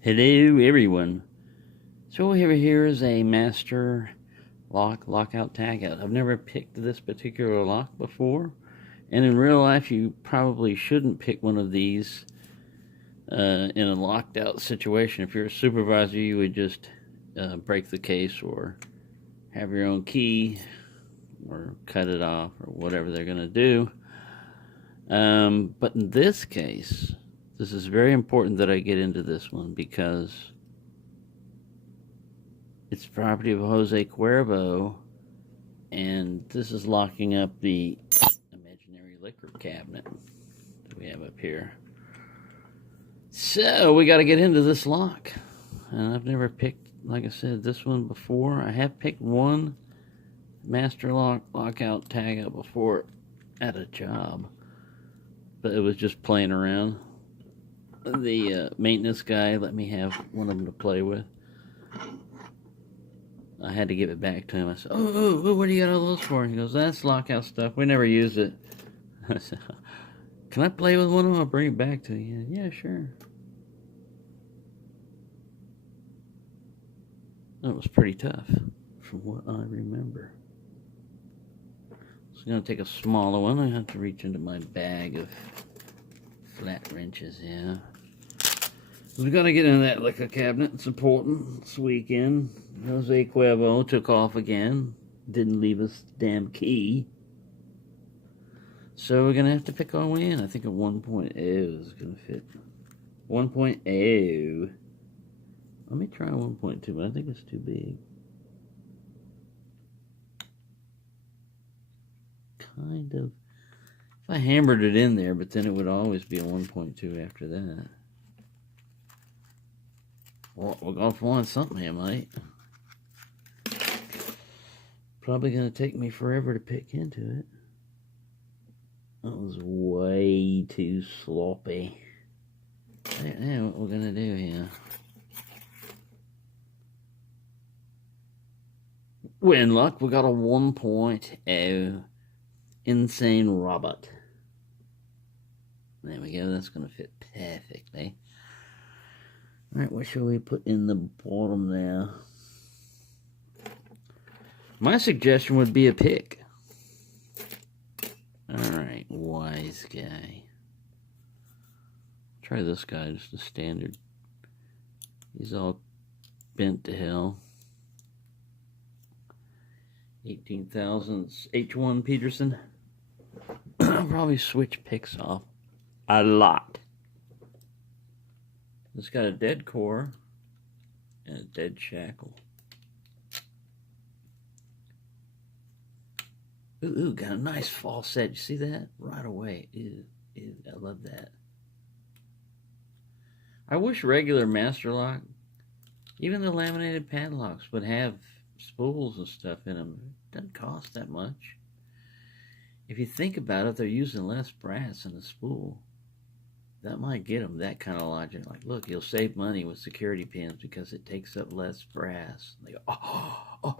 Hello everyone. So here is a master lockout tagout. I've never picked this particular lock before, and in real life you probably shouldn't pick one of these in a locked out situation. If you're a supervisor, you would just break the case or have your own key or cut it off or whatever they're going to do. But in this case, this is very important that I get into this one because it's property of Jose Cuervo, and this is locking up the imaginary liquor cabinet that we have up here. So we got to get into this lock, and I've never picked, like I said, this one before. I have picked one master lockout tag out before at a job, but it was just playing around. The maintenance guy let me have one of them to play with. I had to give it back to him. I said, oh, what do you got all those for? He goes, that's lockout stuff. We never use it. I said, can I play with one of them? I'll bring it back to you. Yeah, sure. That was pretty tough from what I remember. So I'm going to take a smaller one. I have to reach into my bag of flat wrenches here. We've got to get into that liquor cabinet. It's important this weekend. Jose Cuervo took off again. Didn't leave us the damn key. So we're going to have to pick our way in. I think a 1.0 is going to fit. 1.0. Let me try 1.2, but I think it's too big. Kind of. If I hammered it in there, but then it would always be a 1.2 after that. Well, we're going to find something here, mate. Probably going to take me forever to pick into it. That was way too sloppy. Now what we're going to do here. We're in luck. We got a 1.0 insane robot. There we go. That's going to fit perfectly. Alright, what shall we put in the bottom there? My suggestion would be a pick. Alright, wise guy. Try this guy, just a standard. He's all bent to hell. 18,000s H1 Peterson. I'll probably switch picks off a lot. It's got a dead core and a dead shackle. Ooh, got a nice false edge. You see that? Right away. Ew, I love that. I wish regular master lock, even the laminated padlocks, would have spools and stuff in them. It doesn't cost that much. If you think about it, they're using less brass in the spool. That might get them that kind of logic. Like, look, you'll save money with security pins because it takes up less brass. They go,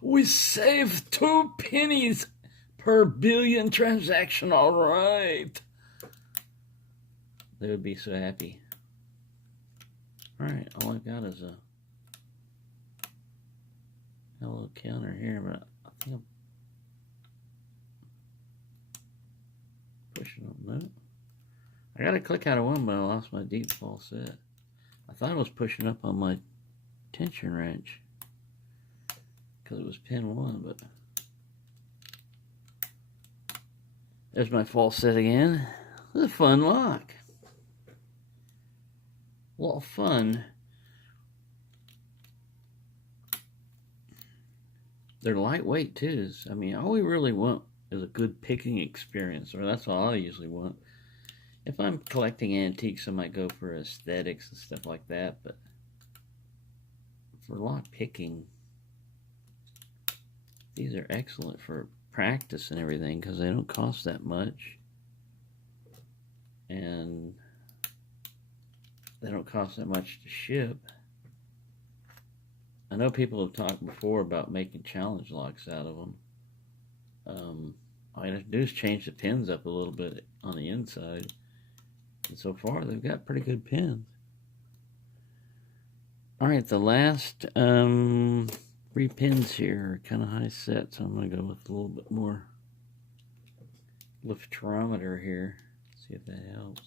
we saved 2 pennies per billion transaction. All right. They would be so happy. All right, all I've got is a little counter here, but I think I'm pushing on that. I got to click out of one, but I lost my deep false set. I thought I was pushing up on my tension wrench because it was pin 1, but there's my false set again. This is a fun lock. A lot of fun. They're lightweight too. I mean, all we really want is a good picking experience, or that's all I usually want. If I'm collecting antiques, I might go for aesthetics and stuff like that, but for lock picking, these are excellent for practice and everything because they don't cost that much, and they don't cost that much to ship. I know people have talked before about making challenge locks out of them. All I have to do is change the pins up a little bit on the inside. And so far, they've got pretty good pins. Alright, the last 3 pins here are kind of high set, so I'm going to go with a little bit more liftometer here. See if that helps.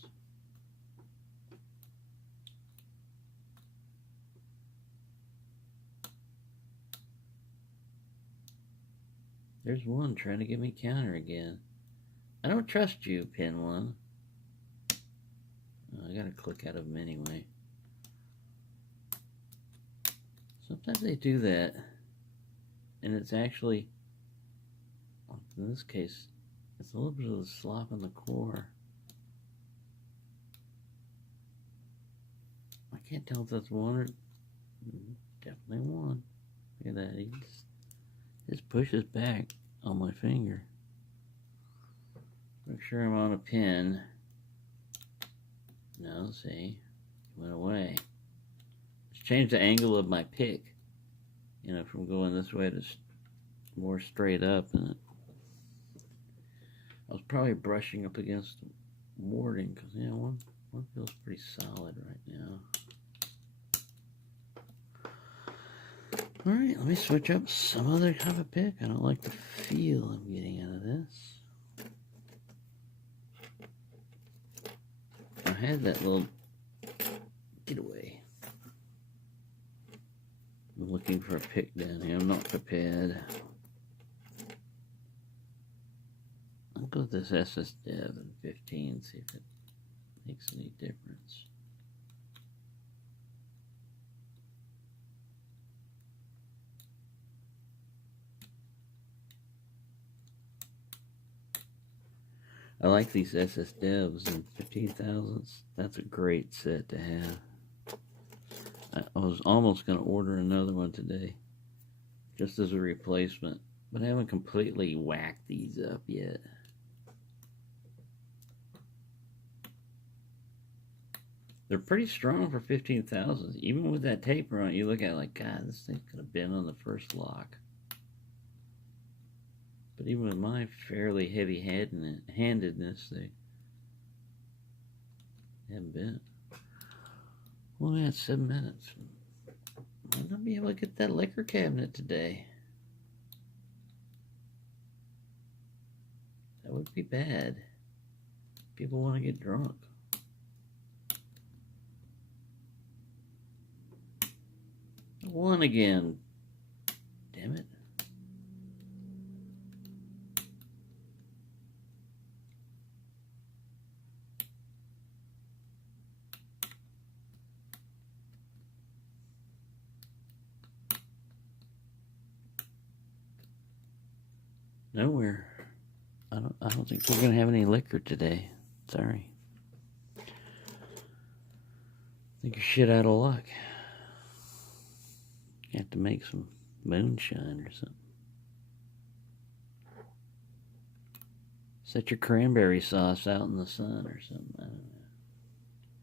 There's one trying to get me counter again. I don't trust you, pin one. Oh, I gotta click out of them anyway. Sometimes they do that, and it's actually, in this case, it's a little bit of the slop in the core. I can't tell if that's one or definitely one. Look at that, he just pushes back on my finger. Make sure I'm on a pin. No, see, it went away. Let's change the angle of my pick. You know, from going this way to more straight up, and I was probably brushing up against the warding because one feels pretty solid right now. All right, let me switch up some other type of pick. I don't like the feel I'm getting out of this. I had that little getaway. I'm looking for a pick down here. I'm not prepared. I'll go with this SS Dev in 15, see if it makes any difference. I like these SS Devs in 15,000s. That's a great set to have. I was almost going to order another one today, just as a replacement, but I haven't completely whacked these up yet. They're pretty strong for 15,000s. Even with that taper on it, you look at it like, God, this thing could have been on the first lock. But even with my fairly heavy-handedness, they haven't been. Well, we had 7 minutes. Might not be able to get that liquor cabinet today. That would be bad. People want to get drunk. One again. Damn it. Nowhere. I don't think we're gonna have any liquor today. Sorry. I think you're shit out of luck. You have to make some moonshine or something. Set your cranberry sauce out in the sun or something. I don't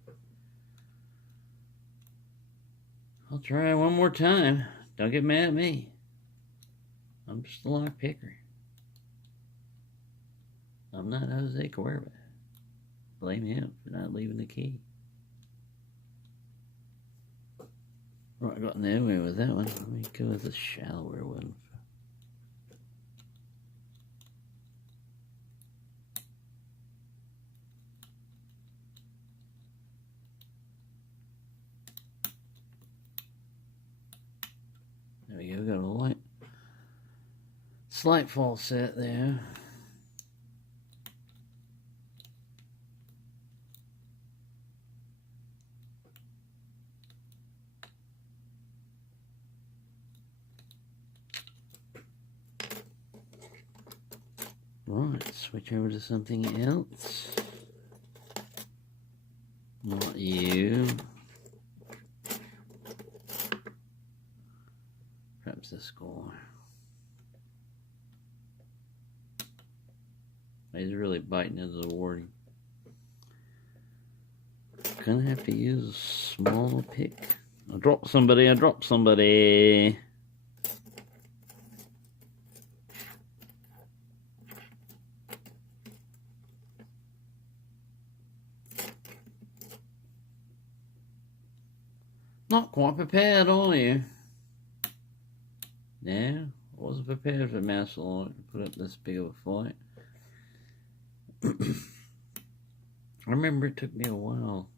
know. I'll try one more time. Don't get mad at me. I'm just a lock picker. I'm not Jose Cuervo. Blame him for not leaving the key. Well, I got nowhere with that one. Let me go with the shallower one. There we go. Got a slight false set there. Right, switch over to something else. Not you. Perhaps the score. He's really biting into the warding. Gonna have to use a small pick. I dropped somebody. not quite prepared, are you? No, I wasn't prepared for master lock to put up this big of a fight. I remember it took me a while.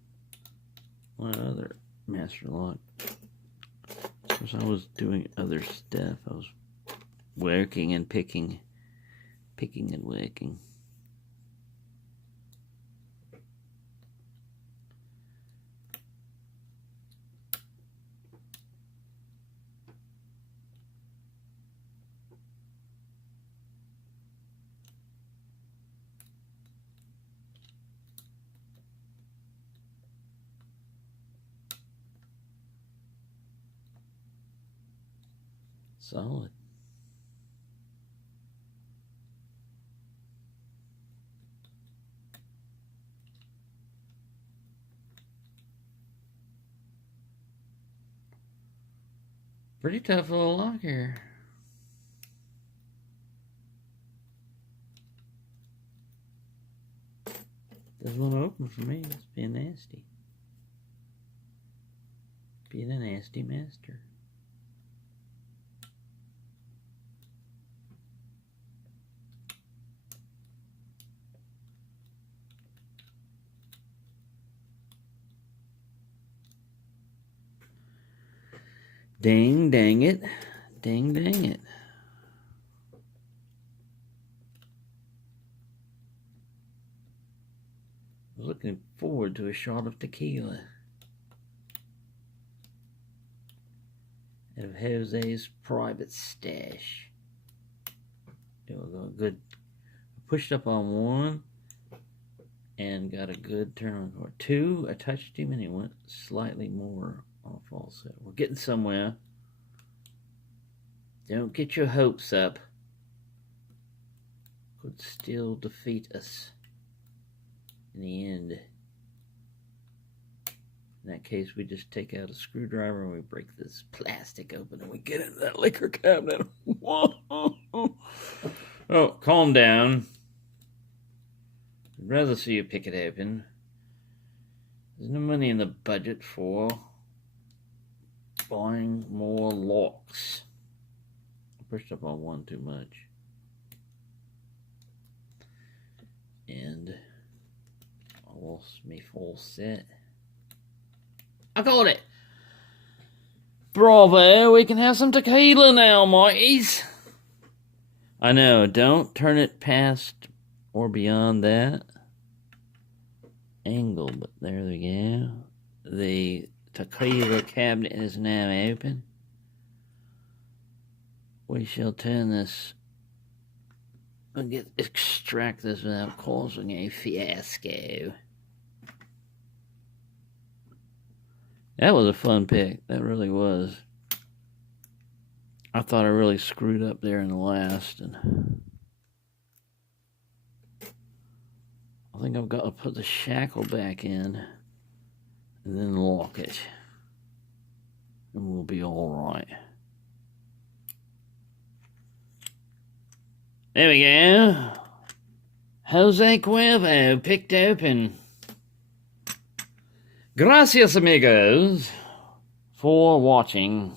One other master lock. Because I was doing other stuff. I was working and picking and working. Solid. Pretty tough little lock here. Doesn't want to open for me. It's being nasty. Being a nasty master. Dang, dang it. Dang, dang it. I was looking forward to a shot of tequila. Out of Jose's private stash. Good. Pushed up on one and got a good turn on two. I touched him and he went slightly more off also. We're getting somewhere. Don't get your hopes up. Could still defeat us in the end. In that case, we just take out a screwdriver and we break this plastic open and we get into that liquor cabinet. Whoa. Oh, calm down. I'd rather see you pick it open. There's no money in the budget for buying more locks. I pushed up on one too much. And I lost me full set. I got it! Bravo! We can have some tequila now, mateys! I know, don't turn it past or beyond that angle, but there we go. The tequila cabinet is now open. We shall turn this and extract this without causing a fiasco. That was a fun pick. That really was. I thought I really screwed up there in the last, and I think I've got to put the shackle back in and then lock it, and we'll be all right. There we go. Jose Cuervo picked open. Gracias, amigos, for watching.